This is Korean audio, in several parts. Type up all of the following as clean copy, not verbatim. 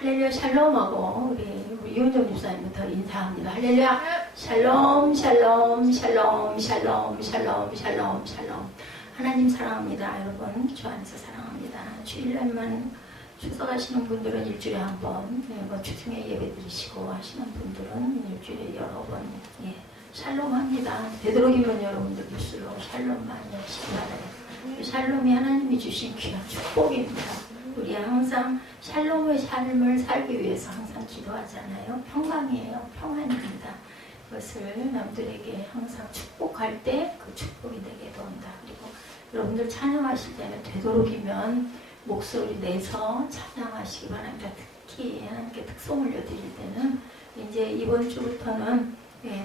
할렐루야 샬롬하고 우리 이은정 집사님부터 인사합니다. 할렐루야 샬롬 샬롬 샬롬 샬롬 샬롬 샬롬 샬롬. 하나님 사랑합니다. 여러분 주 안에서 사랑합니다. 주일날만 출석하시는 분들은 일주일에 한 번, 뭐 주중에 예배 드리시고 하시는 분들은 일주일에 여러 번, 샬롬합니다. 되도록이면 여러분들 뉴스로 샬롬 많이 하시기 바라요. 샬롬이 하나님이 주신 귀한 축복입니다. 우리 항상 샬롬의 삶을 살기 위해서 항상 기도하잖아요. 평강이에요. 평안입니다. 그것을 남들에게 항상 축복할 때 그 축복이 내게도 온다. 그리고 여러분들 찬양하실 때는 되도록이면 목소리 내서 찬양하시기 바랍니다. 특히 하나님께 특송 올려드릴 때는 이제 이번 주부터는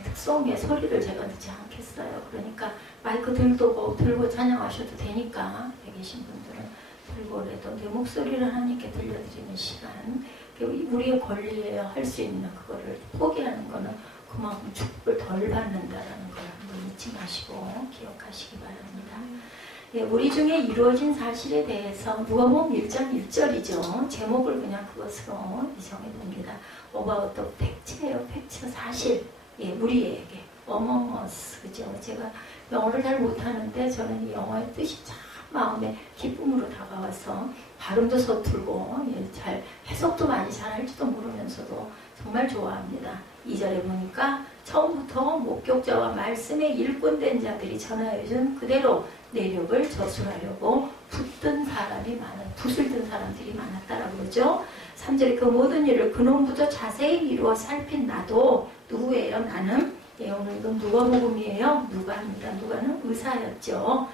특송의 소리를 제가 듣지 않겠어요. 그러니까 마이크 들고 찬양하셔도 되니까 여기 계신 분들은 들고라도 내 목소리를 하나님께 들려드리는 시간, 우리의 권리예요. 할 수 있는 그거를 포기하는 거는 그만큼 축복을 덜 받는다라는 걸 한번 잊지 마시고 기억하시기 바랍니다. 우리 중에 이루어진 사실에 대해서 누가복음 1장 1절이죠. 제목을 그냥 그것으로 정해봅니다. About the fact예요. 팩트, 사실. 우리에게. Among us. 그죠? 제가 영어를 잘 못하는데 저는 이 영어의 뜻이 참 마음에 기쁨으로 다가와서 발음도 서툴고 잘 해석도 많이 잘할지도 모르면서도 정말 좋아합니다. 2절에 보니까 처음부터 목격자와 말씀의 일꾼된 자들이 전하여준 그대로 내력을 저술하려고 붓든 붓을 든 사람들이 많았다라고 그러죠. 3절에 그 모든 일을 근원부터 자세히 이루어 살핀 나도 누구예요? 나는 오늘 이건 누가복음이에요. 누가입니다. 누가는 의사였죠.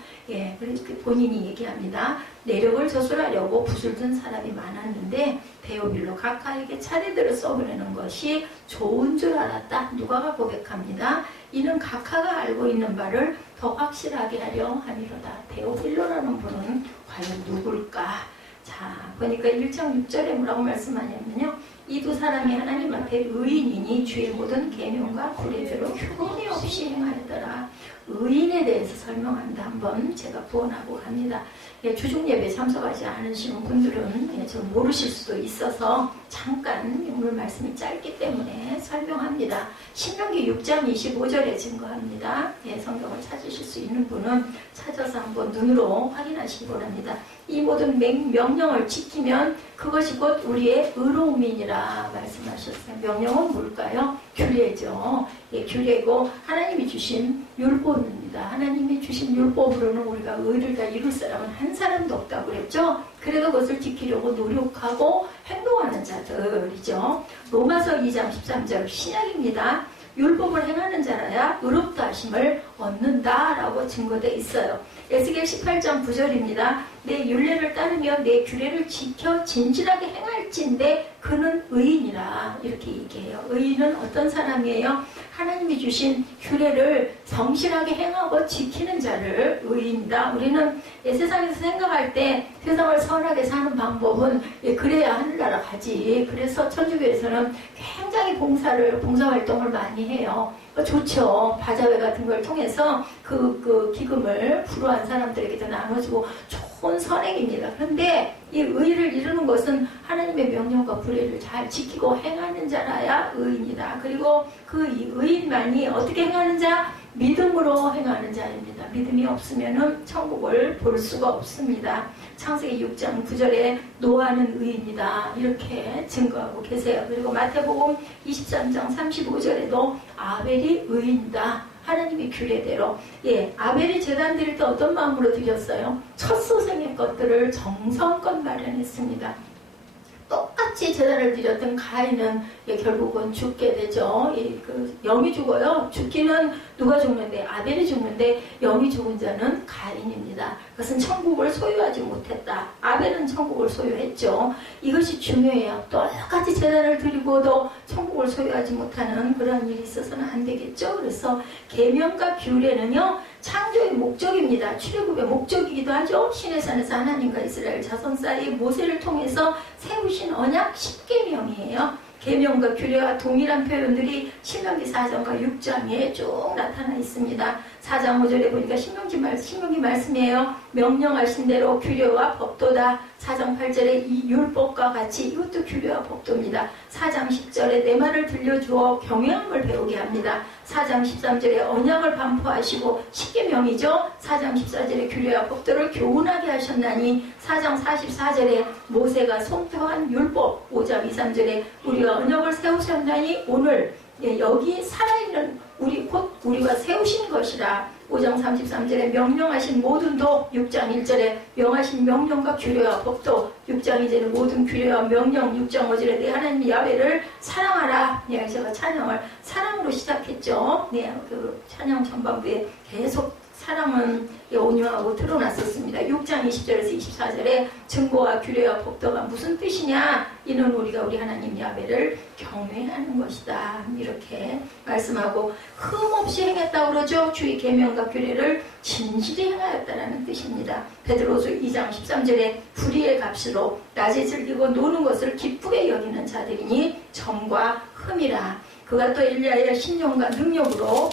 그래서 본인이 얘기합니다. 내력을 저술하려고 붓을 든 사람이 많았는데 데오빌로 각하에게 차례대로 써보내는 것이 좋은 줄 알았다. 누가가 고백합니다. 이는 각하가 알고 있는 바를 더 확실하게 하려 함이로다. 데오빌로라는 분은 과연 누굴까? 자, 보니까 1장 6절에 뭐라고 말씀하냐면요. 이 두 사람이 하나님 앞에 의인이니 주의 모든 계명과 규례대로 흠이 없이 행하였더라. 의인에 대해서 설명한다. 한번 제가 부언하고 갑니다. 주중 예배 참석하지 않으시는 분들은 좀 모르실 수도 있어서 잠깐 오늘 말씀이 짧기 때문에 설명합니다. 신명기 6장 25절에 증거합니다. 성경을 찾으실 수 있는 분은 찾아서 한번 눈으로 확인하시기 바랍니다. 이 모든 명령을 지키면 그것이 곧 우리의 의로움이니라 말씀하셨어요. 명령은 뭘까요? 규례죠. 규례고 하나님이 주신 율법입니다. 하나님이 주신 율법으로는 우리가 의를 다 이룰 사람은 한 사람도 없다고 그랬죠. 그래도 그것을 지키려고 노력하고 행동하는 자들이죠. 로마서 2장 13절 신약입니다. 율법을 행하는 자라야 의롭다 하심을 얻는다라고 증거되어 있어요. 에스겔 18장 9절입니다. 내 율례를 따르며 내 규례를 지켜 진실하게 행할진대 그는 의인이라 이렇게 얘기해요. 의인은 어떤 사람이에요? 하나님이 주신 규례를 성실하게 행하고 지키는 자를 의인이다. 우리는 세상에서 생각할 때 세상을 선하게 사는 방법은 그래야 하늘나라 가지. 그래서 천주교에서는 굉장히 봉사활동을 많이 해요. 좋죠. 바자회 같은 걸 통해서 그 기금을 불우한 사람들에게도 나눠주고 좋은 선행입니다. 그런데 이 의를 이루는 것은 하나님의 명령과 규례를 잘 지키고 행하는 자라야 의인이다. 그리고 그 의인만이 어떻게 행하는 자? 믿음으로 행하는 자입니다. 믿음이 없으면 천국을 볼 수가 없습니다. 창세기 6장 9절에 노아는 의인이다 이렇게 증거하고 계세요. 그리고 마태복음 23장 35절에도 아벨이 의인이다. 하나님의 규례대로. 아벨이 제단 드릴 때 어떤 마음으로 드렸어요? 첫 소생의 것들을 정성껏 마련했습니다. 똑같이 제단을 드렸던 가인은 결국은 죽게 되죠. 영이 죽어요. 죽기는 누가 죽는데? 아벨이 죽는데 영이 죽은 자는 가인입니다. 그것은 천국을 소유하지 못했다. 아벨은 천국을 소유했죠. 이것이 중요해요. 똑같이 제단을 드리고도 천국을 소유하지 못하는 그런 일이 있어서는 안 되겠죠. 그래서 계명과 규례는요. 창조의 목적입니다. 출애굽의 목적이기도 하죠. 시내산에서 하나님과 이스라엘 자손 사이 모세를 통해서 세우신 언약 10계명이에요. 계명과 규례와 동일한 표현들이 신명기 4장과 6장에 쭉 나타나 있습니다. 4장 5절에 보니까 신명기 말씀이에요. 명령하신 대로 규례와 법도다. 4장 8절에 이 율법과 같이 이것도 규례와 법도입니다. 4장 10절에 내 말을 들려주어 경외함을 배우게 합니다. 4장 13절에 언약을 반포하시고 십계명이죠. 4장 14절에 규례와 법도를 교훈하게 하셨나니 4장 44절에 모세가 선포한 율법 5장 2, 3절에 우리가 언약을 세우셨나니 오늘 여기 살아있는 곧 우리가 세우신 것이라 5장 33절에 명령하신 모든 도 6장 1절에 명하신 명령과 규례와 법도 6장 2절에 모든 규례와 명령 6장 5절에 내 하나님 야훼를 사랑하라. 제가 찬양을 사랑으로 시작했죠. 그 찬양 전반부에 계속 사랑은 온유하고 드러났었습니다. 6장 20절에서 24절에 증거와 규례와 법도가 무슨 뜻이냐? 이는 우리가 우리 하나님 야훼를 경외하는 것이다. 이렇게 말씀하고 흠없이 행했다고 그러죠. 주의 계명과 규례를 진실히 행하였다라는 뜻입니다. 베드로서 2장 13절에 불의의 값으로 낮에 즐기고 노는 것을 기쁘게 여기는 자들이니 점과 흠이라. 그가 또 엘리야의 신령과 능력으로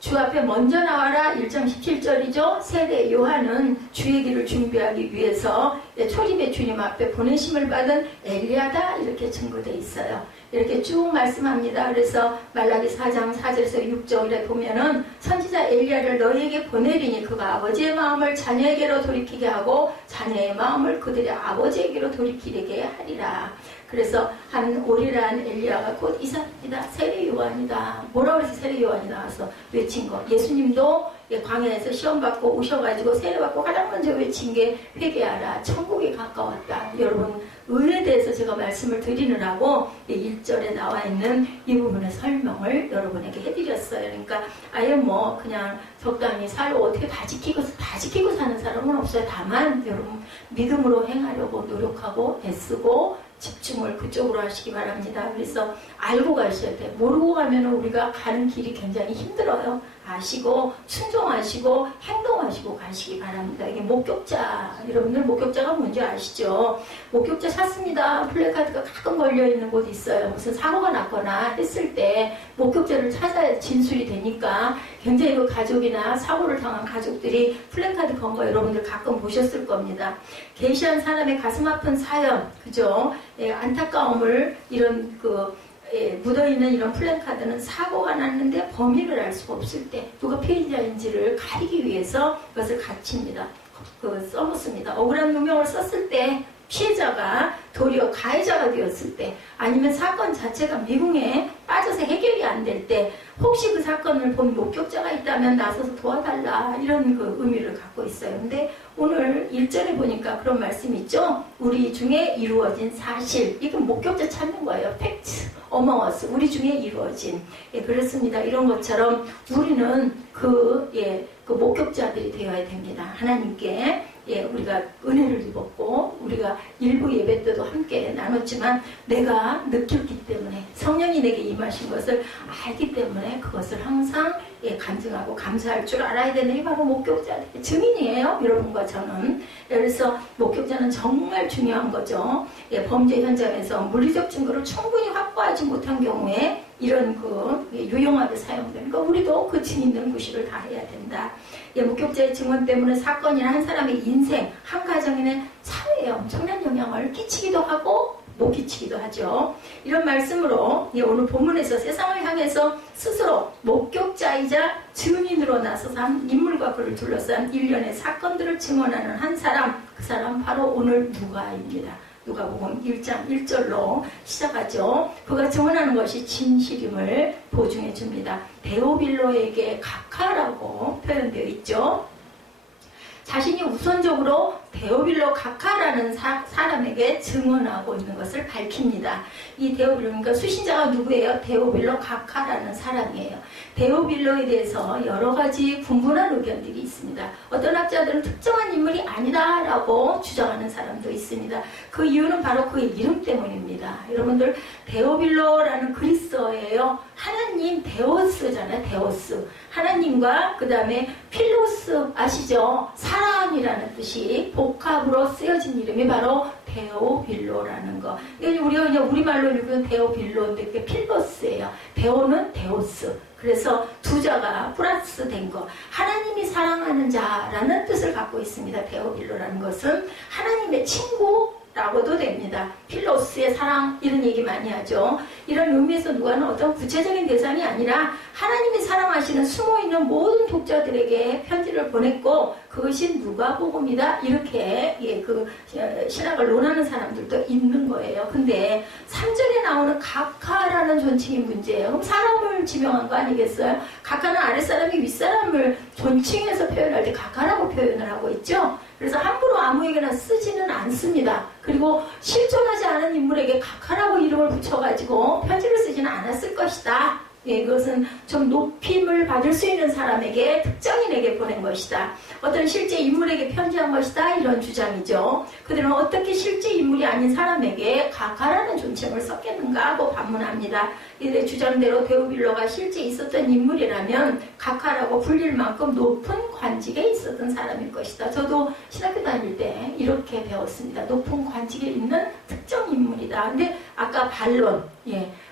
주 앞에 먼저 나와라. 1장 17절이죠. 세례 요한은 주의 길을 준비하기 위해서 초림의 주님 앞에 보내심을 받은 엘리야다. 이렇게 증거되어 있어요. 이렇게 쭉 말씀합니다. 그래서 말라기 4장 4절에서 6절에 보면은 선지자 엘리야를 너희에게 보내리니 그가 아버지의 마음을 자녀에게로 돌이키게 하고 자녀의 마음을 그들의 아버지에게로 돌이키게 하리라. 그래서 한 오리란 엘리야가 곧 이 사람이다. 세례 요한이다. 뭐라고 해서 세례 요한이 나와서 외친 거. 예수님도 광야에서 시험받고 오셔가지고 세례받고 가장 먼저 외친 게 회개하라. 천국이 가까웠다. 여러분 의에 대해서 제가 말씀을 드리느라고 1절에 나와 있는 이 부분의 설명을 여러분에게 해드렸어요. 그러니까 아예 그냥 적당히 살고 어떻게 다 지키고 사는 사람은 없어요. 다만 여러분 믿음으로 행하려고 노력하고 애쓰고 집중을 그쪽으로 하시기 바랍니다. 그래서 알고 가셔야 돼요. 모르고 가면 우리가 가는 길이 굉장히 힘들어요. 아시고 순종하시고 행동하시고 가시기 바랍니다. 이게 목격자, 여러분들 목격자가 뭔지 아시죠? 목격자 찾습니다. 플래카드가 가끔 걸려있는 곳이 있어요. 무슨 사고가 났거나 했을 때 목격자를 찾아야 진술이 되니까 굉장히 그 가족이나 사고를 당한 가족들이 플래카드 건 거 여러분들 가끔 보셨을 겁니다. 계시한 사람의 가슴 아픈 사연, 그죠? 안타까움을 이런 묻어있는 이런 플랜카드는 사고가 났는데 범인을 알 수가 없을 때 누가 피해자인지를 가리기 위해서 그것을 갖춥니다. 써놓습니다. 억울한 누명을 썼을 때 피해자가 도리어 가해자가 되었을 때 아니면 사건 자체가 미궁에 빠져서 해결이 안 될 때 혹시 그 사건을 본 목격자가 있다면 나서서 도와달라 이런 의미를 갖고 있어요. 근데 오늘 1절에 보니까 그런 말씀이 있죠. 우리 중에 이루어진 사실. 이건 목격자 찾는 거예요. 팩트. 어마워스. 우리 중에 이루어진. 그렇습니다. 이런 것처럼 우리는 그 목격자들이 되어야 됩니다. 하나님께 우리가 은혜를 입었고 우리가 일부 예배 때도 함께 나눴지만 내가 느꼈기 때문에 성령이 내게 임하신 것을 알기 때문에 그것을 항상 간증하고 감사할 줄 알아야 되는 게 바로 목격자들의 증인이에요. 여러분과 저는. 그래서 목격자는 정말 중요한 거죠. 범죄 현장에서 물리적 증거를 충분히 확보하지 못한 경우에 이런 유용하게 사용되니까 우리도 그 증인들 무시를 다 해야 된다. 목격자의 증언 때문에 사건이나 한 사람의 인생, 한 가정인의 사회에 엄청난 영향을 끼치기도 하고 못 끼치기도 하죠. 이런 말씀으로 오늘 본문에서 세상을 향해서 스스로 목격자이자 증인으로 나서서 한 인물과 그를 둘러싼 일련의 사건들을 증언하는 한 사람, 그 사람 바로 오늘 누가입니다. 누가복음 1장 1절로 시작하죠. 그가 증언하는 것이 진실임을 보증해 줍니다. 데오빌로에게 각하라고 표현되어 있죠. 자신이 우선적으로 데오빌로 각하라는 사람에게 증언하고 있는 것을 밝힙니다. 이 데오빌로, 그러니까 수신자가 누구예요? 데오빌로 각하라는 사람이에요. 데오빌로에 대해서 여러 가지 분분한 의견들이 있습니다. 어떤 학자들은 특정한 인물이 아니다라고 주장하는 사람도 있습니다. 그 이유는 바로 그의 이름 때문입니다. 여러분들 데오빌로라는 그리스어예요. 하나님 데오스잖아요. 데오스. 하나님과 그 다음에 필로스 아시죠? 사람이라는 뜻이 복합으로 쓰여진 이름이 바로 데오빌로라는 거. 우리가 그냥 우리말로 읽으면 데오빌로인데 그게 필로스예요. 데오는 데오스. 그래서 두 자가 플러스 된 거. 하나님이 사랑하는 자라는 뜻을 갖고 있습니다. 데오빌로라는 것은 하나님의 친구라고도 됩니다. 필로스의 사랑 이런 얘기 많이 하죠. 이런 의미에서 누가는 어떤 구체적인 대상이 아니라 하나님이 사랑하시는 숨어있는 모든 독자들에게 편지를 보냈고 그것이 누가복음이다 이렇게 신학을 논하는 사람들도 있는 거예요. 근데 3절에 나오는 각하라는 존칭이 문제예요. 그럼 사람을 지명한 거 아니겠어요? 각하는 아랫사람이 윗사람을 존칭해서 표현할 때 각하라고 표현을 하고 있죠. 그래서 함부로 아무에게나 쓰지는 않습니다. 그리고 실존하지 않은 인물에게 각하라고 이름을 붙여가지고 편지를 쓰지는 않았을 것이다. 예, 그것은 좀 높임을 받을 수 있는 사람에게 특정인에게 보낸 것이다. 어떤 실제 인물에게 편지한 것이다. 이런 주장이죠. 그들은 어떻게 실제 인물이 아닌 사람에게 각하라는 존칭을 썼겠는가 하고 반문합니다. 이들의 주장대로 데오빌로가 실제 있었던 인물이라면 각하라고 불릴 만큼 높은 관직에 있었던 사람일 것이다. 저도 신학교 다닐 때 이렇게 배웠습니다. 높은 관직에 있는 특정 인물이다. 근데 아까 반론,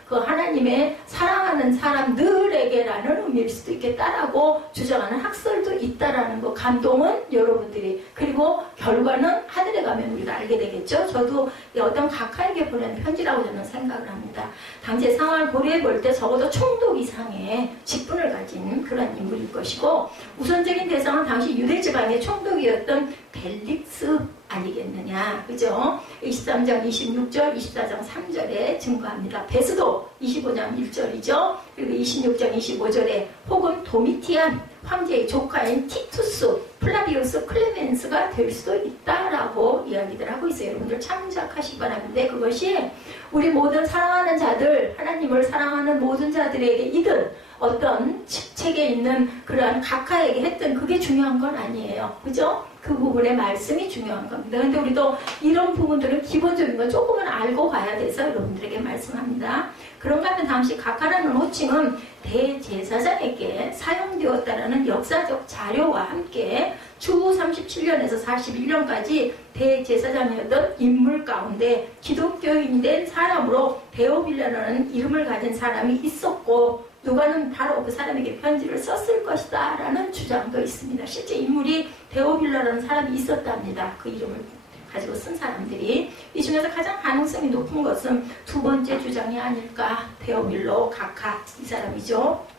그 하나님의 사랑하는 사람들에게라는 의미일 수도 있겠다라고 주장하는 학설도 있다라는 거. 감동은 여러분들이, 그리고 결과는 하늘에 가면 우리가 알게 되겠죠. 저도 어떤 각하에게 보낸 편지라고 저는 생각을 합니다. 당시의 상황을 고려해 볼 때 적어도 총독 이상의 직분을 가진 그런 인물일 것이고, 우선적인 대상은 당시 유대 지방의 총독이었던 벨릭스 아니겠느냐, 그죠? 23장 26절, 24장 3절에 증거합니다. 베스도 25장 1절이죠. 그리고 26장 25절에 혹은 도미티안 황제의 조카인 티투스, 플라비우스 클레멘스가 될 수도 있다라고 이야기들 하고 있어요. 여러분들 참작하시기 바랍니다. 그것이 우리 모든 사랑하는 자들, 하나님을 사랑하는 모든 자들에게 이든 어떤 책에 있는 그러한 각하에게 했던 그게 중요한 건 아니에요. 그죠? 그 부분의 말씀이 중요한 겁니다. 근데 우리도 이런 부분들은 기본적인 건 조금은 알고 가야 돼서 여러분들에게 말씀합니다. 그런가 하면 당시 각하라는 호칭은 대제사장에게 사용되었다라는 역사적 자료와 함께 주 37년에서 41년까지 대제사장이었던 인물 가운데 기독교인 된 사람으로 데오빌로라는 이름을 가진 사람이 있었고, 누가는 바로 그 사람에게 편지를 썼을 것이다 라는 주장도 있습니다. 실제 인물이 데오빌로라는 사람이 있었답니다. 그 이름을 가지고 쓴 사람들이. 이 중에서 가장 가능성이 높은 것은 두 번째 주장이 아닐까. 데오빌로, 각하, 이 사람이죠.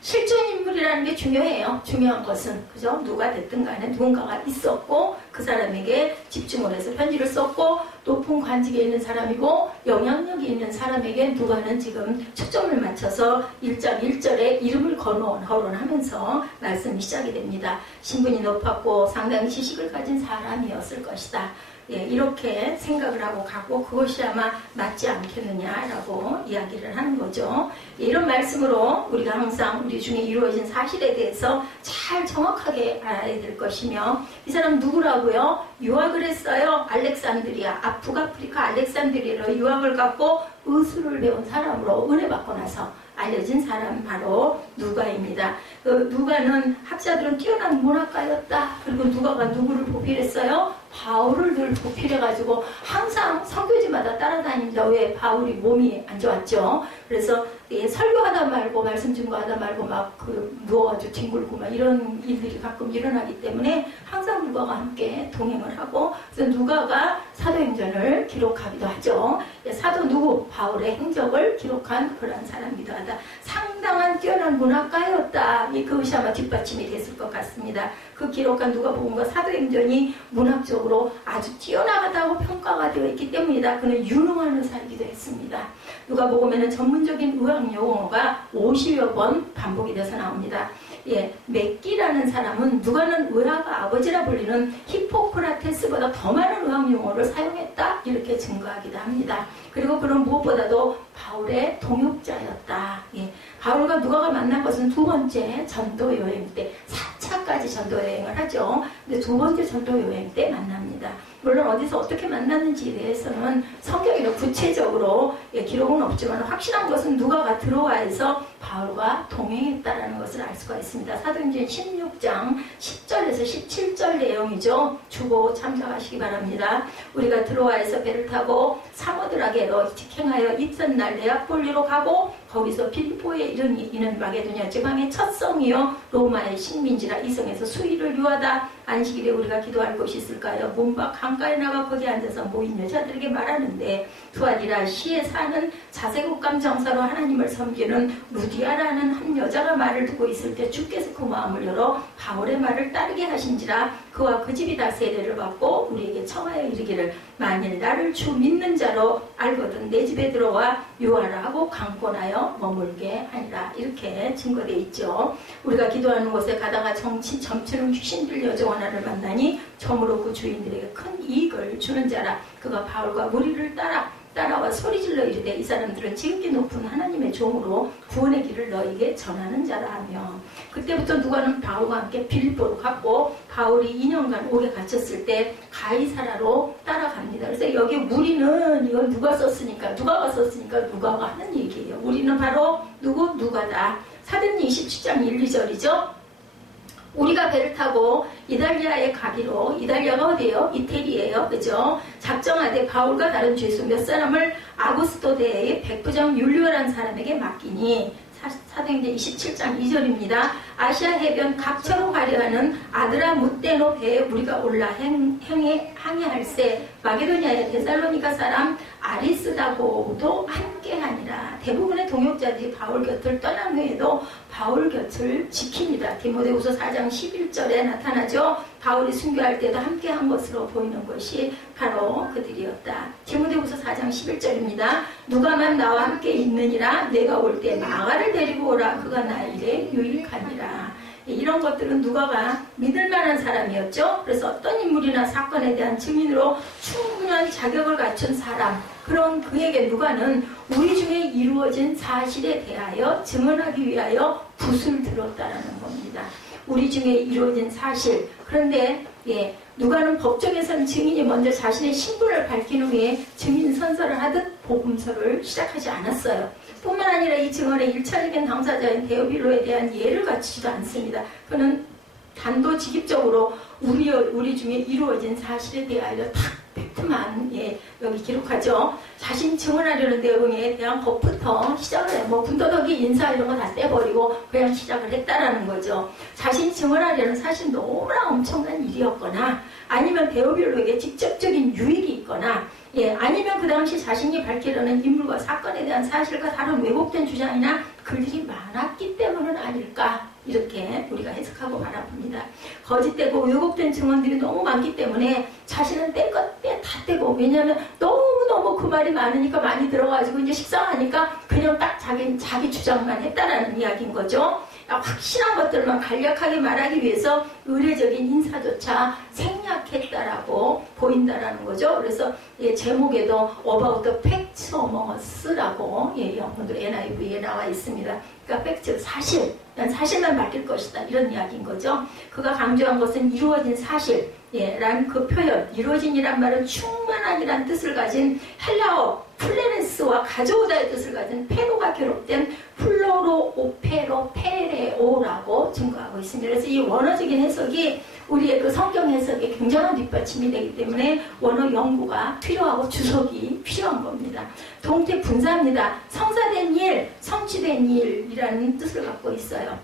실존 인물이라는 게 중요해요. 중요한 것은, 그죠? 누가 됐든 간에 누군가가 있었고 그 사람에게 집중을 해서 편지를 썼고 높은 관직에 있는 사람이고 영향력이 있는 사람에게 누가는 지금 초점을 맞춰서 1장 1절에 이름을 거론하면서 말씀이 시작이 됩니다. 신분이 높았고 상당히 지식을 가진 사람이었을 것이다. 이렇게 생각을 하고 가고 그것이 아마 맞지 않겠느냐라고 이야기를 하는 거죠. 이런 말씀으로 우리가 항상 우리 중에 이루어진 사실에 대해서 잘 정확하게 알아야 될 것이며, 이 사람 누구라고요? 유학을 했어요. 알렉산드리아, 북아프리카 알렉산드리아로 유학을 갔고 의술을 배운 사람으로 은혜 받고 나서 알려진 사람 바로 누가입니다. 누가는 학자들은 뛰어난 문학가였다. 그리고 누가가 누구를 보필했어요? 바울을 늘 보필해가지고 항상 설교지마다 따라다닙니다. 왜? 바울이 몸이 안 좋았죠. 그래서 설교하다 말고 말씀 증거하다 말고 막 누워가지고 뒹굴고 막 이런 일들이 가끔 일어나기 때문에 항상 누가가 함께 동행을 하고, 그래서 누가가 사도행전을 기록하기도 하죠. 사도 누구? 바울의 행적을 기록한 그런 사람이기도 하다. 상당한 뛰어난 문학가였다. 그것이 아마 뒷받침이 됐을 것 같습니다. 그 기록한 누가복음과 사도행전이 문학적으로 아주 뛰어나다고 평가가 되어 있기 때문이다. 그는 유능한 의사이기도 했습니다. 누가복음에는 전문적인 의학 용어가 50여 번 반복이 돼서 나옵니다. 맥기라는 사람은 누가는 의학 아버지라 불리는 히포크라테스보다 더 많은 의학 용어를 사용했다. 이렇게 증거하기도 합니다. 그리고 그런 무엇보다도 바울의 동역자였다. 바울과 누가가 만난 것은 두 번째 전도 여행 때, 4차까지 전도 여행을 하죠. 근데 두 번째 전도 여행 때 만납니다. 물론 어디서 어떻게 만났는지에 대해서는 성경에는 구체적으로 기록은 없지만 확실한 것은 누가가 들어와서 바울과 동행했다라는 것을 알 수가 있습니다. 사도행전 16장 10절에서 17절 내용이죠. 주보 참작하시기 바랍니다. 우리가 드로아에서 배를 타고 사모드라게로 직행하여 이튿날 네아폴리로 가고 거기서 빌보에 이르니 이는 마게도냐 지방의 첫 성이요 로마의 식민지라 이 성에서 수일을 유하다. 안식일에 우리가 기도할 곳이 있을까요? 문밖 강가에 나가 거기 앉아서 모인 여자들에게 말하는데 두아디라 시에 사는 자세국감 정사로 하나님을 섬기는 루디아라는 한 여자가 말을 듣고 있을 때 주께서 그 마음을 열어 바울의 말을 따르게 하신지라 그와 그 집이 다 세례를 받고 우리에게 청하여 이르기를 만일 나를 주 믿는 자로 알거든 내 집에 들어와 유하라 하고 강권하여 머물게 하니라. 이렇게 증거되어 있죠. 우리가 기도하는 곳에 가다가 점치는 귀신들 여종 하나를 만나니 점으로 그 주인들에게 큰 이익을 주는 자라. 그가 바울과 무리를 따라와 소리질러 이르되 이 사람들은 지극히 높은 하나님의 종으로 구원의 길을 너에게 전하는 자라 하며 그때부터 누가는 바울과 함께 빌립보로 갔고 바울이 2년간 옥에 갇혔을 때 가이사라로 따라갑니다. 그래서 여기 무리는 이건 누가가 썼으니까 누가가 하는 얘기예요. 무리는 바로 누가다. 사도행전 27장 1, 2절이죠. 우리가 배를 타고 이달리아에 가기로, 이달리아가 어디예요? 이태리예요. 그죠? 작정하되 바울과 다른 죄수 몇 사람을 아구스도 대의 백부장 율리오라는 사람에게 맡기니 사도행전 27장 2절입니다. 아시아 해변 각처로 가려 하는 아드라 무떼노 배에 우리가 올라 항해할세 마게도냐의 데살로니가 사람 아리스다고도 함께하니라. 대부분의 동역자들이 바울 곁을 떠난 후에도 바울 곁을 지킵니다. 디모데후서 4장 11절에 나타나죠. 바울이 순교할 때도 함께한 것으로 보이는 것이 바로 그들이었다. 디모데후서 4장 11절입니다. 누가만 나와 함께 있느니라. 내가 올 때 마가를 데리고 오라. 그가 나 일에 유익하니라. 이런 것들은 누가가 믿을 만한 사람이었죠. 그래서 어떤 인물이나 사건에 대한 증인으로 충분한 자격을 갖춘 사람, 그런 그에게 누가는 우리 중에 이루어진 사실에 대하여 증언하기 위하여 붓을 들었다라는 겁니다. 우리 중에 이루어진 사실. 그런데 누가는 법정에서는 증인이 먼저 자신의 신분을 밝힌 후에 증인 선서를 하듯 복음서를 시작하지 않았어요. 뿐만 아니라 이 증언의 1차적인 당사자인 데오빌로에 대한 예를 갖추지도 않습니다. 그는 단도직입적으로 우리 중에 이루어진 사실에 대하여 딱 팩트만 여기 기록하죠. 자신 증언하려는 내용에 대한 것부터 시작을 해요. 군더더기 인사 이런 거 다 떼버리고 그냥 시작을 했다라는 거죠. 자신 증언하려는 사실 너무나 엄청난 일이었거나 아니면 데오빌로에게 직접적인 유익이 있거나 아니면 그 당시 자신이 밝히려는 인물과 사건에 대한 사실과 다른 왜곡된 주장이나 글들이 많았기 때문은 아닐까, 이렇게 우리가 해석하고 바라봅니다. 거짓되고 왜곡된 증언들이 너무 많기 때문에 자신은 뗄 것 다 떼고, 왜냐하면 너무너무 그 말이 많으니까 많이 들어가지고 이제 식상하니까 그냥 딱 자기 주장만 했다라는 이야기인 거죠. 확실한 것들만 간략하게 말하기 위해서 의례적인 인사조차 생략했다라고 보인다라는 거죠. 그래서 제목에도 About the Facts Among Us라고 영문으로 NIV에 나와 있습니다. 그러니까 팩트, 사실, 난 사실만 밝힐 것이다, 이런 이야기인 거죠. 그가 강조한 것은 이루어진 사실, 라는 그 표현, 이루어진이란 말은 충만한이란 뜻을 가진 헬라어 플레네스와 가져오다의 뜻을 가진 페로가 결합된 플로로 오페로 페레오라고 증거하고 있습니다. 그래서 이 원어적인 해석이 우리의 그 성경 해석에 굉장한 뒷받침이 되기 때문에 원어 연구가 필요하고 주석이 필요한 겁니다. 동태 분사입니다. 성사된 일, 성취된 일이라는 뜻을 갖고 있어요.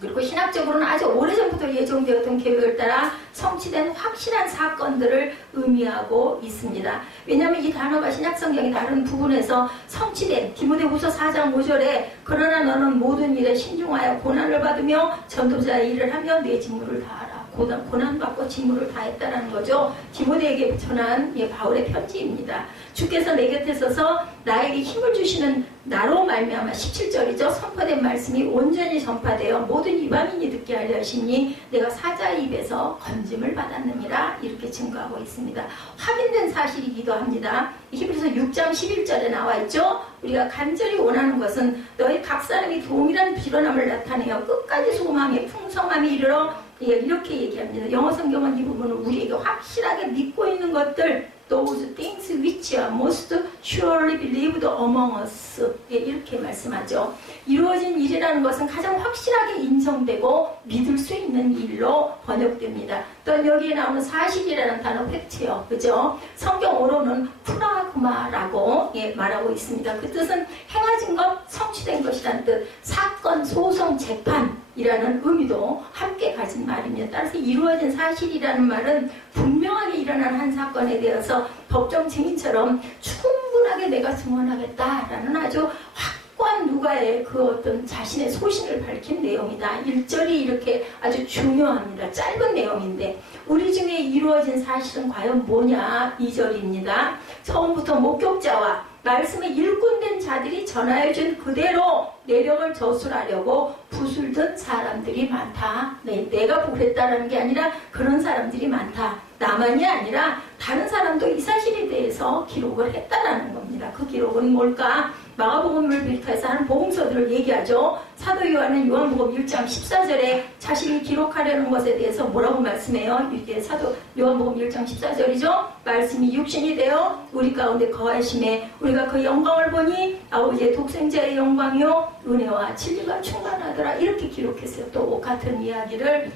그리고 신학적으로는 아주 오래전부터 예정되었던 계획을 따라 성취된 확실한 사건들을 의미하고 있습니다. 왜냐하면 이 단어가 신약성경의 다른 부분에서 성취된, 디모데후서 4장 5절에 그러나 너는 모든 일에 신중하여 고난을 받으며 전도자의 일을 하며 내 직무를 다하라. 고난받고 직무를 다했다는 거죠. 디모데에게 전한 바울의 편지입니다. 주께서 내 곁에 서서 나에게 힘을 주시는 나로 말미암아 17절이죠. 선포된 말씀이 온전히 전파되어 모든 이방인이 듣게 하려 하시니 내가 사자의 입에서 건짐을 받았느니라, 이렇게 증거하고 있습니다. 확인된 사실이기도 합니다. 히브리서 6장 11절에 나와 있죠. 우리가 간절히 원하는 것은 너희 각 사람이 동일한 비련함을 나타내어 끝까지 소망에 풍성함에 이르러, 이렇게 얘기합니다. 영어 성경은 이 부분을 우리에게 확실하게 믿고 있는 것들, those things which are most surely believed among us. 예, 이렇게 말씀하죠. 이루어진 일이라는 것은 가장 확실하게 인정되고 믿을 수 있는 일로 번역됩니다. 또 여기에 나오는 사실이라는 단어 팩트요. 그죠? 성경어로는 프라그마라고 예, 말하고 있습니다. 그 뜻은 행해진 것, 성취된 것이라는 뜻, 사건, 소송, 재판이라는 의미도 함께 가진 말입니다. 따라서 이루어진 사실이라는 말은 분명하게 일어난 한 사건에 대해서 법정 증인처럼 충분하게 내가 증언하겠다라는 아주 확고한 누가의 그 어떤 자신의 소신을 밝힌 내용이다. 1절이 이렇게 아주 중요합니다. 짧은 내용인데 우리 중에 이루어진 사실은 과연 뭐냐? 2절입니다. 처음부터 목격자와 말씀의 일꾼된 자들이 전하여준 그대로 내력을 저술하려고 붓을 든 사람들이 많다. 네, 내가 그랬다라는 게 아니라 그런 사람들이 많다. 나만이 아니라 다른 사람도 이 사실에 대해서 기록을 했다라는 겁니다. 그 기록은 뭘까? 마가복음을 비롯해서 하는 복음서들을 얘기하죠. 사도 요한은 요한복음 1장 14절에 자신이 기록하려는 것에 대해서 뭐라고 말씀해요? 이게 사도 요한복음 1장 14절이죠. 말씀이 육신이 되어 우리 가운데 거하심에 우리가 그 영광을 보니 아버지의 독생자의 영광이요 은혜와 진리가 충만하더라. 이렇게 기록했어요. 또 같은 이야기를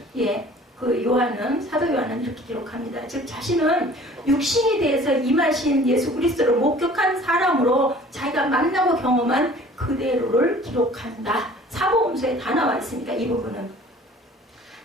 그 사도 요한은 이렇게 기록합니다. 즉 자신은 육신에 대해서 임하신 예수 그리스도를 목격한 사람으로 자기가 만나고 경험한 그대로를 기록한다. 사복음서에 다 나와 있습니다. 이 부분은.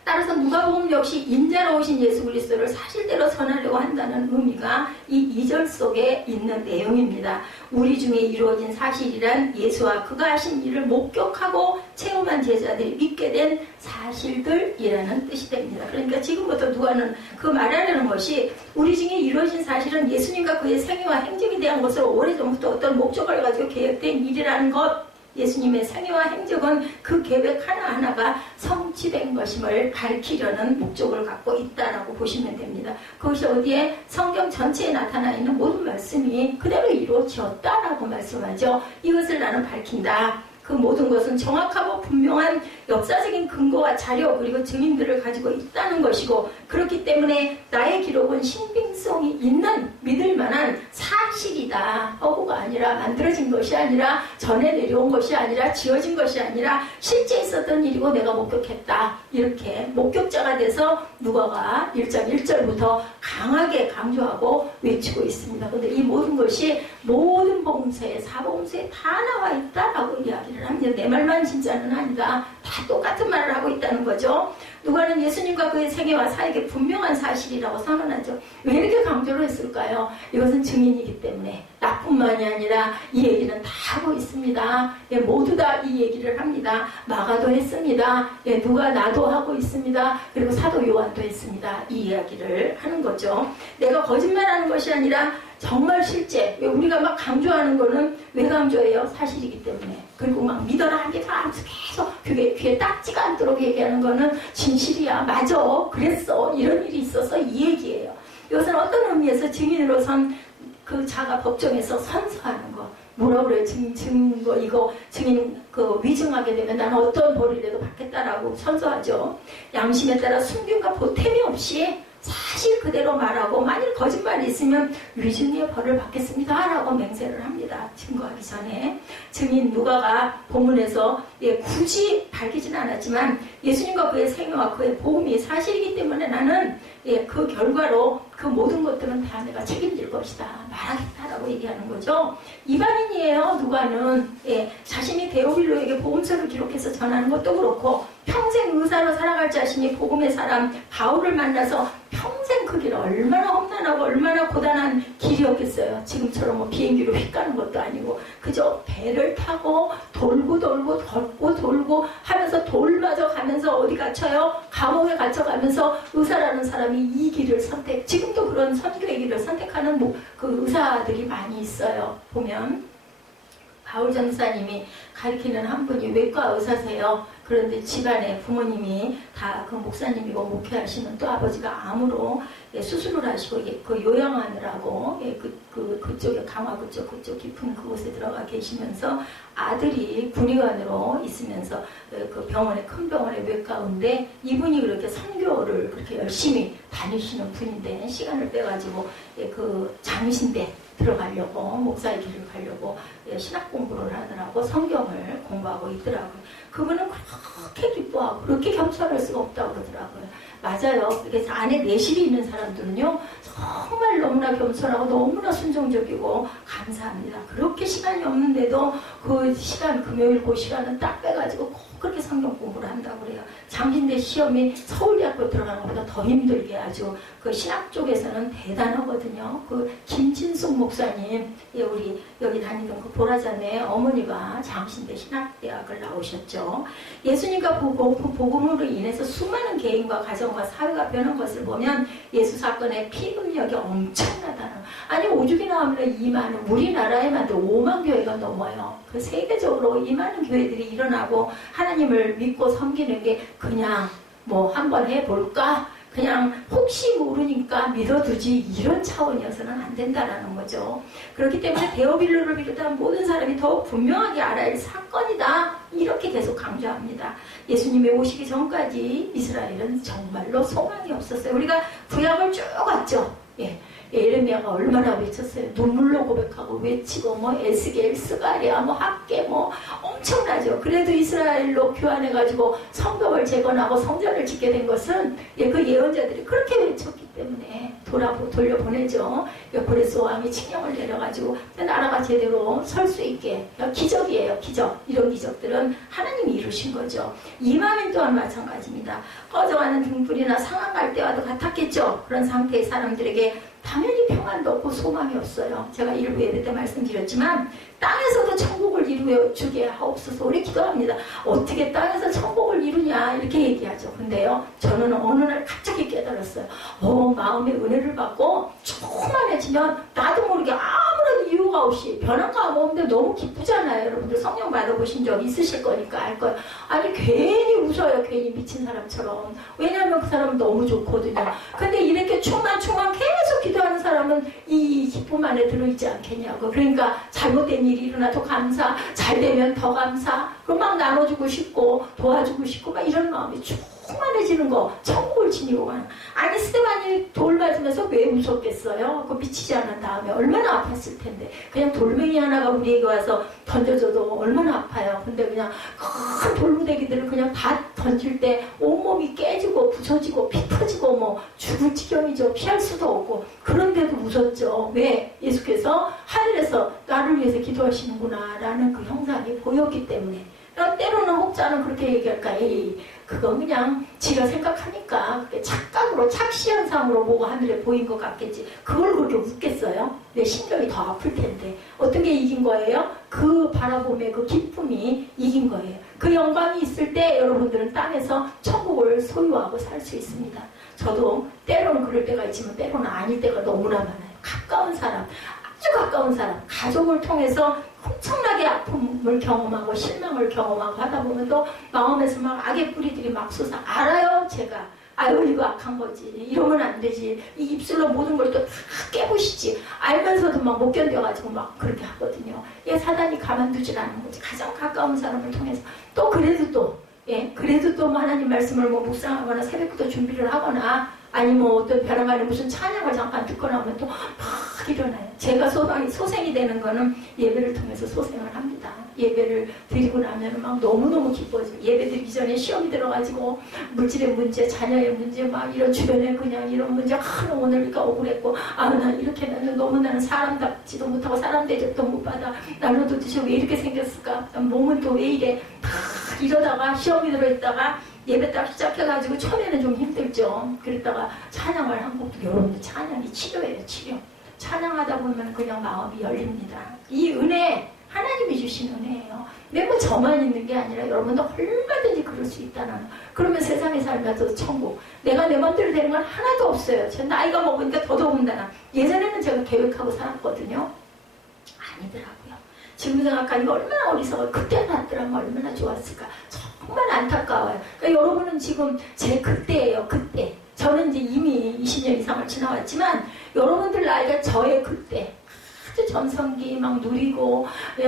따라서 누가복음 역시 인자로 오신 예수 그리스도를 사실대로 전하려고 한다는 의미가 이 2절 속에 있는 내용입니다. 우리 중에 이루어진 사실이란 예수와 그가 하신 일을 목격하고 체험한 제자들이 믿게 된 사실들이라는 뜻이 됩니다. 그러니까 지금부터 누가는 그 말하려는 것이 우리 중에 이루어진 사실은 예수님과 그의 생애와 행적에 대한 것으로 오래전부터 어떤 목적을 가지고 계획된 일이라는 것, 예수님의 생애와 행적은 그 계획 하나하나가 성취된 것임을 밝히려는 목적을 갖고 있다라고 보시면 됩니다. 그것이 어디에? 성경 전체에 나타나 있는 모든 말씀이 그대로 이루어졌다라고 말씀하죠. 이것을 나는 밝힌다. 그 모든 것은 정확하고 분명한 역사적인 근거와 자료 그리고 증인들을 가지고 있다는 것이고 그렇기 때문에 나의 기록은 신빙성이 있는 믿을 만한 사실이다. 허구가 아니라 만들어진 것이 아니라 전해 내려온 것이 아니라 지어진 것이 아니라 실제 있었던 일이고 내가 목격했다. 이렇게 목격자가 돼서 누가가 1장 1절부터 강하게 강조하고 외치고 있습니다. 그런데 이 모든 것이 모든 복음서에 사복음서에 다 나와 있다라고 이야기를 합니다. 내 말만 진짜는 아니다. 다 똑같은 말을 하고 있다는 거죠. 누가는 예수님과 그의 생애와 사역의 분명한 사실이라고 선언하죠. 왜 이렇게 강조를 했을까요? 이것은 증인이기 때문에 나뿐만이 아니라 이 얘기는 다 하고 있습니다. 모두 다 이 얘기를 합니다. 마가도 했습니다. 누가 나도 하고 있습니다. 그리고 사도 요한도 했습니다. 이 이야기를 하는 거죠. 내가 거짓말하는 것이 아니라 정말 실제 우리가 막 강조하는 거는 왜 강조해요? 사실이기 때문에. 그리고 막 믿어라 하게 계속 그게 귀에 딱지가 않도록 얘기하는 거는 진실이야. 맞아. 그랬어. 이런 일이 있어서 이 얘기예요. 이것은 어떤 의미에서 증인으로선 그 자가 법정에서 선서하는 거. 뭐라 그래요? 증거 이거 증인 위증하게 되면 나는 어떤 벌이라도 받겠다라고 선서하죠. 양심에 따라 숨김과 보탬이 없이 사실 그대로 말하고 만일 거짓말이 있으면 위증의 벌을 받겠습니다 라고 맹세를 합니다. 증거하기 전에. 증인 누가가 본문에서 굳이 밝히진 않았지만 예수님과 그의 생애와 그의 복음이 사실이기 때문에 나는 그 결과로 그 모든 것들은 다 내가 책임질 것이다. 말하겠다라고 얘기하는 거죠. 이방인이에요. 누가는 자신이 데오빌로에게 복음서를 기록해서 전하는 것도 그렇고 평생 의사로 살아갈 자신이 복음의 사람 바울을 만나서 평생 그 길 얼마나 험난하고 얼마나 고단한 길이었겠어요. 지금처럼 뭐 비행기로 휙 가는 것도 아니고 그저 배를 타고 돌고 돌고 하면서 돌마저 가면서 어디 갇혀요? 감옥에 갇혀가면서 의사라는 사람이 이 길을 지금도 그런 선교의 길을 선택하는 그 의사들이 많이 있어요. 보면 바울 전사님이 가르치는 한 분이 외과 의사세요. 그런데 집안에 부모님이 다 그 목사님이고 목회하시는 또 아버지가 암으로 수술을 하시고 그 요양하느라고 그쪽에 강화 그쪽 깊은 그곳에 들어가 계시면서 아들이 군의관으로 있으면서 그 병원에 큰 병원에 외과인데 이분이 그렇게 선교를 그렇게 열심히 다니시는 분인데 시간을 빼가지고 그 장신대 들어가려고 목사의 길을 가려고 신학 공부를 하느라고 성경을 공부하고 있더라고요. 그분은 그렇게 기뻐하고 그렇게 겸손할 수가 없다고 그러더라고요. 맞아요. 그래서 안에 내실이 있는 사람들은요 정말 너무나 겸손하고 너무나 순종적이고 감사합니다. 그렇게 시간이 없는데도 그 시간 금요일 그 시간은 딱 빼가지고 꼭 그렇게 성경 공부를 한다고 그래요. 장신대 시험이 서울대학교 들어가는 것보다 더 힘들게 아주 그 신학 쪽에서는 대단하거든요. 그 김진숙 목사님, 우리 여기 다니던 그 보라자매 어머니가 장신대 신학대학을 나오셨죠. 예수님과 복음으로 인해서 수많은 개인과 가정과 사회가 변한 것을 보면 예수 사건의 피임력이 엄청나다는. 아니 오죽이 나오면 이 많은 우리나라에만 5만 교회가 넘어요. 그 세계적으로 이 많은 교회들이 일어나고 하나님을 믿고 섬기는 게 그냥 뭐 한번 해볼까? 그냥 혹시 모르니까 믿어두지 이런 차원이어서는 안 된다라는 거죠. 그렇기 때문에 데오빌로를 비롯한 모든 사람이 더욱 분명하게 알아야 할 사건이다. 이렇게 계속 강조합니다. 예수님이 오시기 전까지 이스라엘은 정말로 소망이 없었어요. 우리가 구약을 쭉 왔죠. 예레미야가 얼마나 외쳤어요. 눈물로 고백하고 외치고 뭐 에스겔, 스가랴, 뭐 학계 뭐 엄청나죠. 그래도 이스라엘로 교환해가지고 성벽을 재건하고 성전을 짓게 된 것은 그 예언자들이 그렇게 외쳤기 때문에 돌려보내죠. 고레스 왕이 칙령을 내려가지고 나라가 제대로 설 수 있게. 기적이에요. 기적. 이런 기적들은 하나님이 이루신 거죠. 이마민 또한 마찬가지입니다. 꺼져가는 등불이나 상한 갈대와도 같았겠죠. 그런 상태의 사람들에게 당연히 평안도 없고 소망이 없어요. 제가 일부 예배 때 말씀드렸지만 땅에서도 천국을 이루어주게 하옵소서. 우리 기도합니다. 어떻게 땅에서 천국을 이루냐 이렇게 얘기하죠. 근데요 저는 어느 날 갑자기 깨달았어요. 마음의 은혜를 받고 충만해지면 나도 모르게 아무런 이유가 없이 변화가 없는데 너무 기쁘잖아요. 여러분들 성령 받아보신 적 있으실 거니까 알 거예요. 아니 괜히 웃어요. 괜히 미친 사람처럼. 왜냐하면 그 사람은 너무 좋거든요. 근데 이렇게 충만 계속 기도하는 사람은 이 기쁨 안에 들어있지 않겠냐고. 그러니까 잘못된 일이 일어나도 감사, 잘 되면 더 감사, 그럼 막 나눠주고 싶고 도와주고 싶고 막 이런 마음이 충만해지는 거. 천국을 지니고 가는. 아니 스테반이 돌 맞으면서 왜 웃었겠어요? 그 미치지 않은 다음에 얼마나 아팠을 텐데. 그냥 돌멩이 하나가 우리에게 와서 던져줘도 얼마나 아파요. 근데 그냥 큰 돌무대기들을 그냥 다 던질 때 온몸이 깨지고 부서지고 피 터지고 뭐 죽을 지경이죠. 피할 수도 없고. 그런데도 웃었죠. 왜? 예수께서 하늘에서 나를 위해서 기도하시는구나 라는 그 형상이 보였기 때문에. 때로는 혹자는 그렇게 얘기할까? 그건 그냥 지가 생각하니까 착각으로 착시현상으로 뭐가 하늘에 보인 것 같겠지. 그걸 그렇게 웃겠어요? 내 심령이 더 아플 텐데. 어떤 게 이긴 거예요? 그 바라봄의 그 기쁨이 이긴 거예요. 그 영광이 있을 때 여러분들은 땅에서 천국을 소유하고 살 수 있습니다. 저도 때로는 그럴 때가 있지만 때로는 아닐 때가 너무나 많아요. 가까운 사람, 아주 가까운 사람, 가족을 통해서 엄청나게 아픔을 경험하고 실망을 경험하고 하다 보면 또 마음에서 막 악의 뿌리들이 막 솟아. 알아요 제가. 아유 이거 악한 거지. 이러면 안 되지. 이 입술로 모든 걸 또 다 깨부시지. 알면서도 막 못 견뎌가지고 막 그렇게 하거든요. 사단이 가만두질 않는 거지. 가장 가까운 사람을 통해서. 또 그래도 또 하나님 말씀을 뭐 묵상하거나 새벽부터 준비를 하거나 아니 뭐 어떤 벼랑간에 무슨 찬양을 잠깐 듣거나 하면 또 막 일어나요. 제가 소생이 되는 거는 예배를 통해서 소생을 합니다. 예배를 드리고 나면 막 너무너무 기뻐지고 예배 드리기 전에 시험이 들어가지고 물질의 문제, 자녀의 문제 막 이런 주변에 그냥 이런 문제 오늘 이렇게 억울했고 난 이렇게 나는 사람답지도 못하고 사람 대접도 못 받아 나는 도대체 왜 이렇게 생겼을까 몸은 또 왜 이래 이러다가 시험이 들어있다가 예배 딱 시작해가지고 처음에는 좀 힘들죠. 그랬다가 찬양을 한 곡도 여러분들 찬양이 치료예요. 치료. 찬양하다 보면 그냥 마음이 열립니다. 이 은혜 하나님이 주신 은혜예요. 뭐 저만 있는 게 아니라 여러분도 얼마든지 그럴 수 있다는. 그러면 세상에 살면서 천국. 내가 내 맘대로 되는 건 하나도 없어요. 제 나이가 먹으니까 더더군다나. 예전에는 제가 계획하고 살았거든요. 아니더라고요. 지금 생각하니까 얼마나 어리석어. 그때 났더라면 얼마나 좋았을까. 정말 안타까워요. 그러니까 여러분은 지금 제 그때예요. 그때. 저는 이제 이미 20년 이상을 지나왔지만 여러분들 나이가 저의 그때. 아주 전성기 막 누리고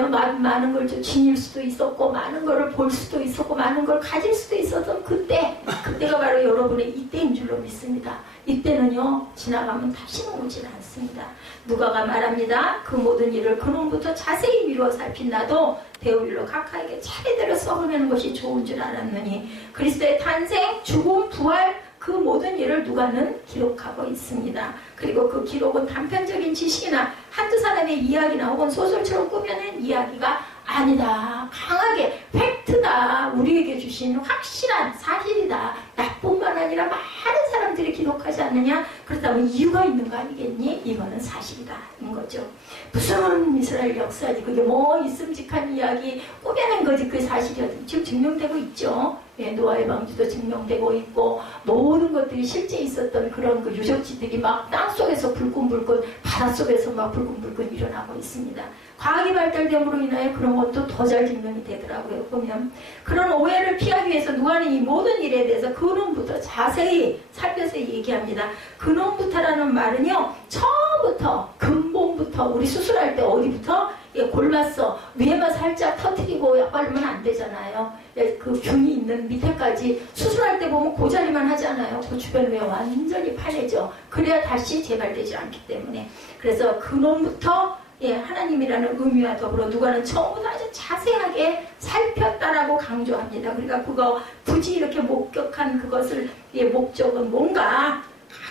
많은 걸 좀 지닐 수도 있었고 많은 걸 볼 수도 있었고 많은 걸 가질 수도 있었던 그때가 바로 여러분의 이때인 줄로 믿습니다. 이때는요 지나가면 다시는 오질 않습니다. 누가가 말합니다. 그 모든 일을 그놈부터 자세히 미루어 살핀 나도 데오빌로 각하에게 차례대로 써보내는 것이 좋은 줄 알았느니 그리스도의 탄생, 죽음, 부활 그 모든 일을 누가는 기록하고 있습니다. 그리고 그 기록은 단편적인 지식이나 한두 사람의 이야기나 혹은 소설처럼 꾸며낸 이야기가 아니다. 강하게 팩트다. 우리에게 주신 확실한 사실이다. 나뿐만 아니라 많은 사람들이 기록하지 않느냐? 그렇다면 이유가 있는 거 아니겠니? 이거는 사실이다. 인 거죠. 무슨 이스라엘 역사지? 그게 뭐 있음직한 이야기 꾸며낸 거지. 그게 사실이었지. 지금 증명되고 있죠. 예, 노아의 방주도 증명되고 있고 모든 것들이 실제 있었던 그런 그 유적지들이 막 땅속에서 불끈불끈 바닷속에서 막 불끈불끈 일어나고 있습니다. 과학이 발달됨으로 인하여 그런 것도 더 잘 증명이 되더라고요. 보면 그런 오해를 피하기 위해서 누가는 이 모든 일에 대해서 근원부터 자세히 살펴서 얘기합니다. 근원부터라는 말은요 처음부터 근본부터 우리 수술할 때 어디부터 골랐어. 위에만 살짝 터뜨리고 약 바르면 안 되잖아요. 그 균이 있는 밑에까지 수술할 때 보면 그 자리만 하잖아요. 그 주변에 완전히 파내죠. 그래야 다시 재발되지 않기 때문에. 그래서 근원부터 하나님이라는 의미와 더불어 누가는 처음부터 아주 자세하게 살폈다라고 강조합니다. 그러니까 그거 굳이 이렇게 목격한 그것을 목적은 뭔가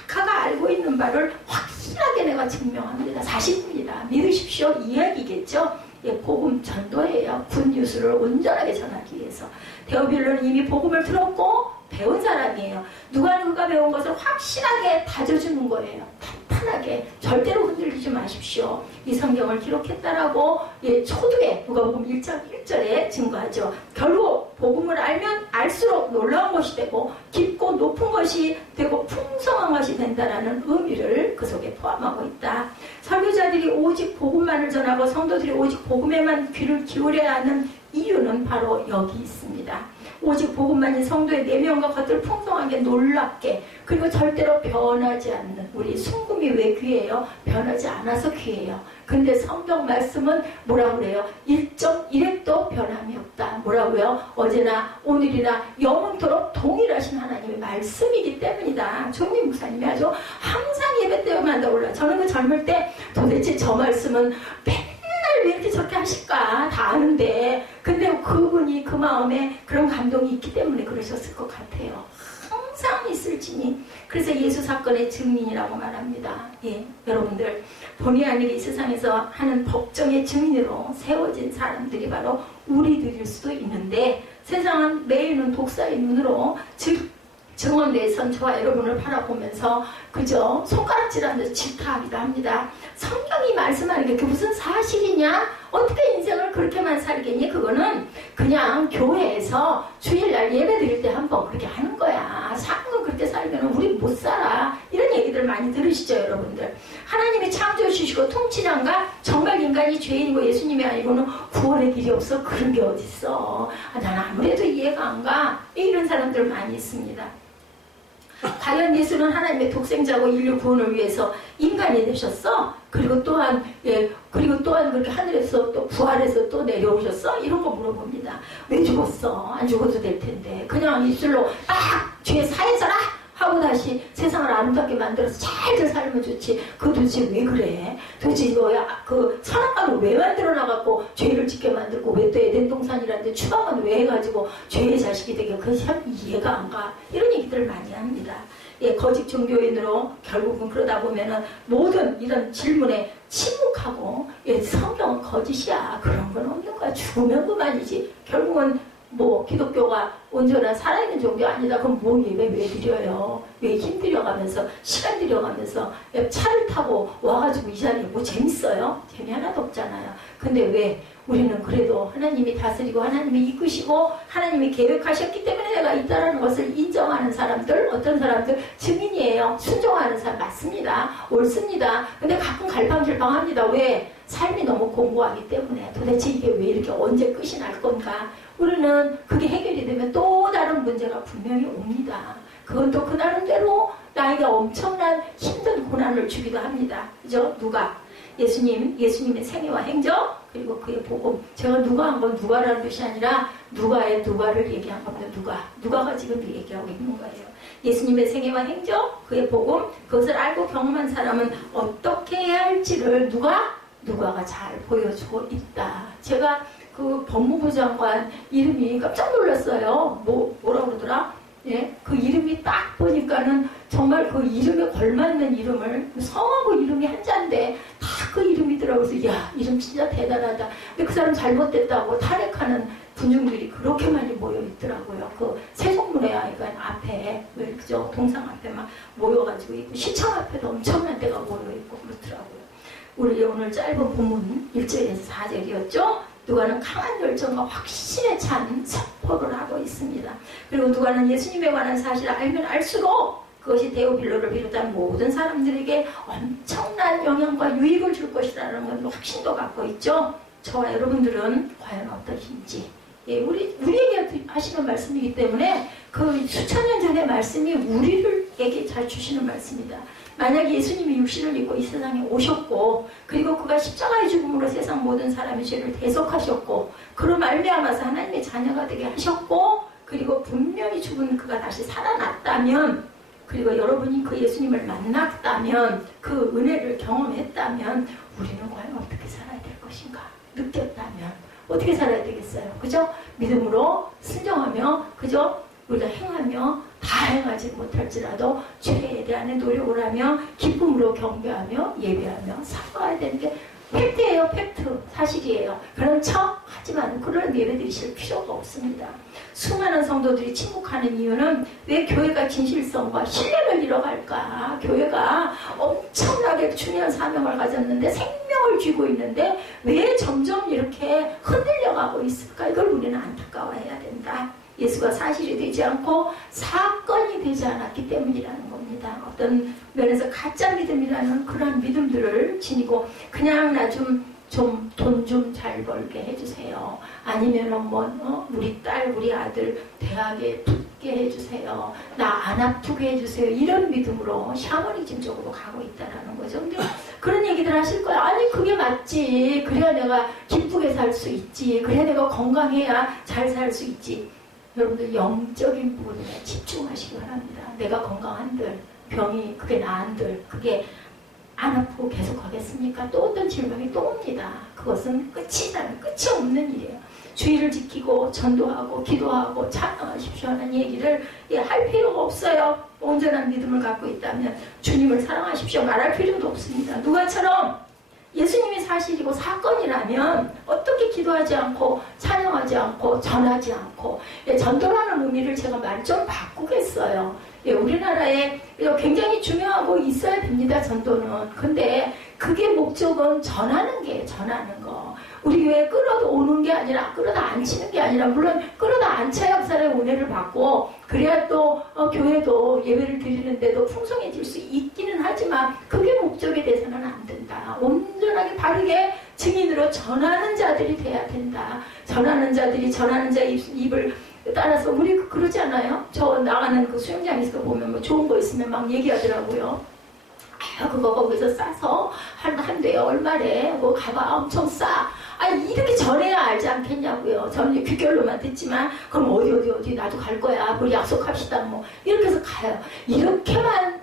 각하가 알고 있는 바를 확실하게 내가 증명합니다. 사실입니다. 믿으십시오. 이야기겠죠. 복음 전도예요. 굿뉴스를 온전하게 전하기 위해서. 데오빌로는 이미 복음을 들었고 배운 사람이에요. 누가는 그가 배운 것을 확실하게 다져주는 거예요. 탄탄하게. 절대로 흔들리지 마십시오. 이 성경을 기록했다라고 초두에 누가복음 1장 1절에 증거하죠. 결국 복음을 알면 알수록 놀라운 것이 되고 깊고 높은 것이 되고 풍성한 것이 된다라는 의미를 그 속에 포함하고 있다. 설교자들이 오직 복음만을 전하고 성도들이 오직 복음에만 귀를 기울여야 하는 이유는 바로 여기 있습니다. 오직 복음만이 성도의 내면과 겉을 풍성하게 놀랍게 그리고 절대로 변하지 않는 우리 순금이 왜 귀해요? 변하지 않아서 귀해요. 근데 성경 말씀은 뭐라고 그래요? 1.1핵도 변함이 없다. 뭐라고요? 어제나 오늘이나 영원토록 동일하신 하나님의 말씀이기 때문이다. 조은희 목사님이 아주 항상 예배 때만 떠올라. 저는 그 젊을 때 도대체 저 말씀은 왜 이렇게 저렇게 하실까? 다 아는데. 근데 그분이 그 마음에 그런 감동이 있기 때문에 그러셨을 것 같아요. 항상 있을지니. 그래서 예수 사건의 증인이라고 말합니다. 여러분들 본의 아니게 이 세상에서 하는 법정의 증인으로 세워진 사람들이 바로 우리들일 수도 있는데 세상은 매일은 독사의 눈으로 증언대선 저와 여러분을 바라보면서 그저 손가락질하면서 질타하기도 합니다. 성경이 말씀하는 게 그게 무슨 사실이냐? 어떻게 인생을 그렇게만 살겠니? 그거는 그냥 교회에서 주일날 예배 드릴 때 한번 그렇게 하는 거야. 사는 그렇게 살면 우리 못 살아. 이런 얘기들 많이 들으시죠, 여러분들? 하나님이 창조해 주시고 통치장과 정말 인간이 죄인이고 예수님이 아니고는 구원의 길이 없어. 그런 게 어딨어. 난 아무래도 이해가 안 가. 이런 사람들 많이 있습니다. 과연 예수는 하나님의 독생자고 인류 구원을 위해서 인간이 되셨어? 그리고 또한 그렇게 하늘에서 또 부활해서 또 내려오셨어? 이런 거 물어봅니다. 왜 죽었어? 안 죽어도 될 텐데. 그냥 입술로 딱 죄 사해져라 하고 다시 세상을 아름답게 만들어서 잘들 살면 좋지. 그거 도대체 왜 그래? 도대체 이거야 그 선악과를 왜 만들어 나갔고 죄를 짓게 만들고 왜 또 에덴 동산이라는데 추방은 왜 해가지고 죄의 자식이 되게 그게 참 이해가 안 가. 이런 얘기들을 많이 합니다. 거짓 종교인으로 결국은 그러다 보면은 모든 이런 질문에 침묵하고 성경은 거짓이야. 그런 건 없는 거야. 죽으면 그만이지. 결국은 기독교가 온전한 살아있는 종교 아니다. 그럼 예배 왜 드려요? 왜 힘들여가면서 시간 들여가면서 차를 타고 와가지고 이 자리에 재밌어요? 재미 하나도 없잖아요. 근데 왜 우리는 그래도 하나님이 다스리고 하나님이 이끄시고 하나님이 계획하셨기 때문에 내가 있다는 것을 인정하는 사람들, 어떤 사람들 증인이에요. 순종하는 사람 맞습니다. 옳습니다. 근데 가끔 갈팡질팡합니다. 왜? 삶이 너무 공고하기 때문에 도대체 이게 왜 이렇게 언제 끝이 날 건가? 우리는 그게 해결이 되면 또 다른 문제가 분명히 옵니다. 그건 또 그 나름대로 나에게 엄청난 힘든 고난을 주기도 합니다. 그죠? 누가? 예수님의 생애와 행적, 그리고 그의 복음. 제가 누가 한 건 누가라는 뜻이 아니라 누가의 누가를 얘기한 겁니다. 누가가 지금 얘기하고 있는 거예요. 예수님의 생애와 행적, 그의 복음, 그것을 알고 경험한 사람은 어떻게 해야 할지를 누가가 잘 보여주고 있다. 제가 그 법무부 장관 이름이 깜짝 놀랐어요. 뭐라 그러더라? 예, 그 이름이 딱 보니까는 정말 그 이름에 걸맞는 이름을, 성하고 이름이 한자인데 다 그 이름이더라고요. 그래서 야, 이름 진짜 대단하다. 근데 그 사람 잘못됐다고 탄핵하는 군중들이 그렇게 많이 모여 있더라고요. 그 세종문화회관 앞에, 그죠? 동상 앞에 막 모여가지고 있고, 시청 앞에도 엄청난 데가 모여 있고 그렇더라고요. 우리 오늘 짧은 본문 1절에서 4절이었죠? 누가는 강한 열정과 확신에 찬 선포를 하고 있습니다. 그리고 누가는 예수님에 관한 사실을 알면 알수록 그것이 데오빌로를 비롯한 모든 사람들에게 엄청난 영향과 유익을 줄 것이라는 건 확신도 갖고 있죠. 저와 여러분들은 과연 어떠신지. 예, 우리에게 하시는 말씀이기 때문에 그 수천 년 전의 말씀이 우리에게 잘 주시는 말씀이다. 만약에 예수님이 육신을 입고 이 세상에 오셨고, 그리고 그가 십자가의 죽음으로 세상 모든 사람의 죄를 대속하셨고, 그로 말미암아서 하나님의 자녀가 되게 하셨고, 그리고 분명히 죽은 그가 다시 살아났다면, 그리고 여러분이 그 예수님을 만났다면, 그 은혜를 경험했다면 우리는 과연 어떻게 살아야 될 것인가 느꼈다면 어떻게 살아야 되겠어요? 그죠? 믿음으로 순종하며, 그죠? 우리가 행하며, 다 행하지 못할지라도 죄에 대한 노력을 하며 기쁨으로 경배하며 예배하며 사과해야 되는 게 팩트예요. 팩트. 사실이에요. 그런 척 하지만 그런 예배 드리실 필요가 없습니다. 수많은 성도들이 침묵하는 이유는 왜 교회가 진실성과 신뢰를 잃어갈까? 교회가 엄청나게 중요한 사명을 가졌는데, 생명을 쥐고 있는데 왜 점점 이렇게 흔들려가고 있을까? 이걸 우리는 안타까워해야 된다. 예수가 사실이 되지 않고 사건이 되지 않았기 때문이라는 겁니다. 어떤 면에서 가짜 믿음이라는 그런 믿음들을 지니고 그냥 나 좀 돈 좀 잘 벌게 해주세요. 아니면은 우리 딸, 우리 아들 대학에 붙게 해주세요. 나 안 아프게 해주세요. 이런 믿음으로 샤머니즘 쪽으로 가고 있다라는 거죠. 근데 그런 얘기들 하실 거예요. 아니 그게 맞지. 그래야 내가 기쁘게 살 수 있지. 그래야 내가 건강해야 잘 살 수 있지. 여러분들 영적인 부분에 집중하시기 바랍니다. 내가 건강한들, 병이 그게 나은들, 그게 안 아프고 계속 하겠습니까? 또 어떤 질병이 또 옵니다. 그것은 끝이 없는 일이에요. 주의를 지키고 전도하고 기도하고 찬양하십시오 하는 얘기를 할 필요가 없어요. 온전한 믿음을 갖고 있다면 주님을 사랑하십시오 말할 필요도 없습니다. 누가처럼 예수님이 사실이고 사건이라면 어떻게 기도하지 않고 찬양하지 않고 전하지 않고, 전도라는 의미를 제가 말 좀 바꾸겠어요. 우리나라에 굉장히 중요하고 있어야 됩니다. 전도는. 근데 그게 목적은 전하는 게 전하는 거. 우리 교회에 끌어오는 게 아니라 끌어다 앉히는 게 아니라, 물론 끌어다 앉혀야 그 사람의 은혜를 받고 그래야 또 교회도 예배를 드리는데도 풍성해질 수 있기는 하지만 그게 목적이 돼서는 안 된다. 온전하게 바르게 증인으로 전하는 자들이 돼야 된다. 전하는 자들이 전하는 자 입을 따라서 우리 그러지 않아요? 저 나가는 그 수영장에서 보면 좋은 거 있으면 막 얘기하더라고요. 그거 거기서 싸서 한대요. 얼마래? 가봐. 엄청 싸. 이렇게 전해야 알지 않겠냐고요. 저는 귓결로만 듣지만 그럼 어디 나도 갈 거야. 우리 약속합시다. 이렇게 해서 가요. 이렇게만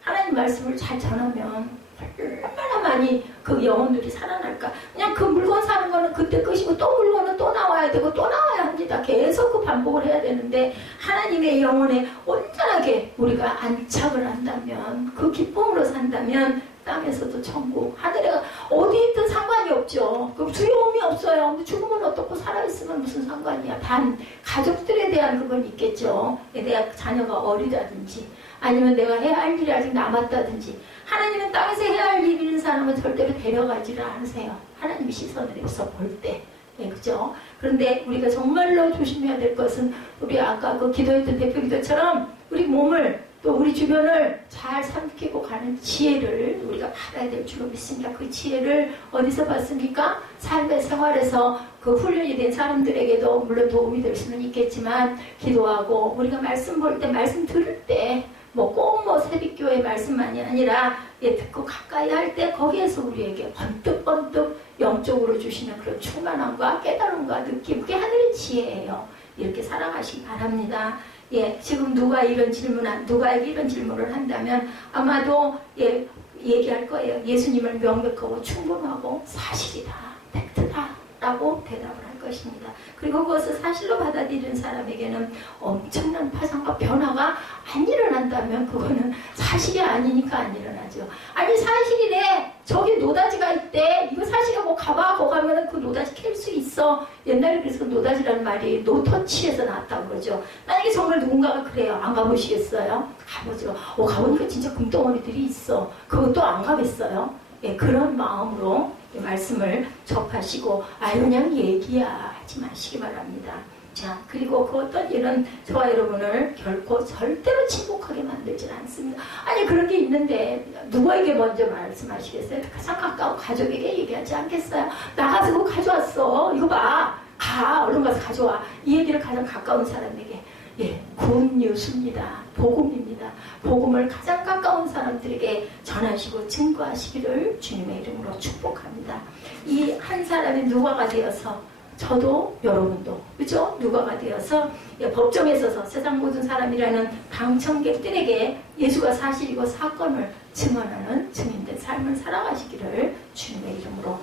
하나님 말씀을 잘 전하면 얼마나 많이 그 영혼들이 살아날까. 그냥 그 물건 사는 거는 그때 끝이고 또 물건은 또 나와야 되고 또 나와야 합니다. 계속 그 반복을 해야 되는데, 하나님의 영혼에 온전하게 우리가 안착을 한다면, 그 기쁨으로 산다면 땅에서도 천국, 하늘에 어디 있든 상관이 없죠. 그 두려움이 없어요. 근데 죽으면 어떻고 살아있으면 무슨 상관이야. 단 가족들에 대한 그건 있겠죠. 내 자녀가 어리다든지 아니면 내가 해야 할 일이 아직 남았다든지. 하나님은 땅에서 해야 할 일 있는 사람은 절대로 데려가지를 않으세요. 하나님이 시선에서 볼 때. 그죠? 그런데 우리가 정말로 조심해야 될 것은, 우리 아까 그 기도했던 대표 기도처럼 우리 몸을 또 우리 주변을 잘 삼키고 가는 지혜를 우리가 받아야 될 줄로 믿습니다. 그 지혜를 어디서 받습니까? 삶의 생활에서 그 훈련이 된 사람들에게도 물론 도움이 될 수는 있겠지만, 기도하고 우리가 말씀 볼 때, 말씀 들을 때 뭐 꼭 뭐 새벽교회 말씀만이 아니라 예, 듣고 가까이 할 때 거기에서 우리에게 번뜩번뜩 영적으로 주시는 그런 충만함과 깨달음과 느낌, 그게 하늘의 지혜예요. 이렇게 살아가시기 바랍니다. 예, 지금 누가에게 이런 질문을 한다면 아마도 예, 얘기할 거예요. 예수님을 명백하고 충분하고 사실이다, 팩트다 라고 대답을 할 것입니다. 그리고 그것을 사실로 받아들이는 사람에게는 엄청난 파상과 변화가 안 일어난다면 그거는 사실이 아니니까 안 일어나죠. 아니 사실이래, 저기 노다지가 있대, 이거 사실이고 가봐, 거 가면은 그 노다지 캘 수 있어. 옛날에 그래서 노다지라는 말이 노터치에서 나왔다고 그러죠. 만약에 정말 누군가가 그래요, 안 가보시겠어요? 가보죠. 가보니까 진짜 금덩어리들이 있어. 그것도 안 가겠어요? 예, 그런 마음으로 말씀을 접하시고 그냥 얘기야 하지 마시기 바랍니다. 자, 그리고 그 어떤 일은 저와 여러분을 결코 절대로 침묵하게 만들진 않습니다. 아니 그런 게 있는데 누구에게 먼저 말씀하시겠어요? 가장 가까운 가족에게 얘기하지 않겠어요? 나가서 그거 가져왔어, 이거 봐, 가, 얼른 가서 가져와. 이 얘기를 가장 가까운 사람에게, 예, 굿뉴스입니다. 복음입니다. 복음을 가장 가까운 사람들에게 전하시고 증거하시기를 주님의 이름으로 축복합니다. 이 한 사람이 누가가 되어서 저도 여러분도 그죠? 누가가 되어서 법정에 서서 세상 모든 사람이라는 방청객들에게 예수가 사실이고 사건을 증언하는 증인된 삶을 살아가시기를 주님의 이름으로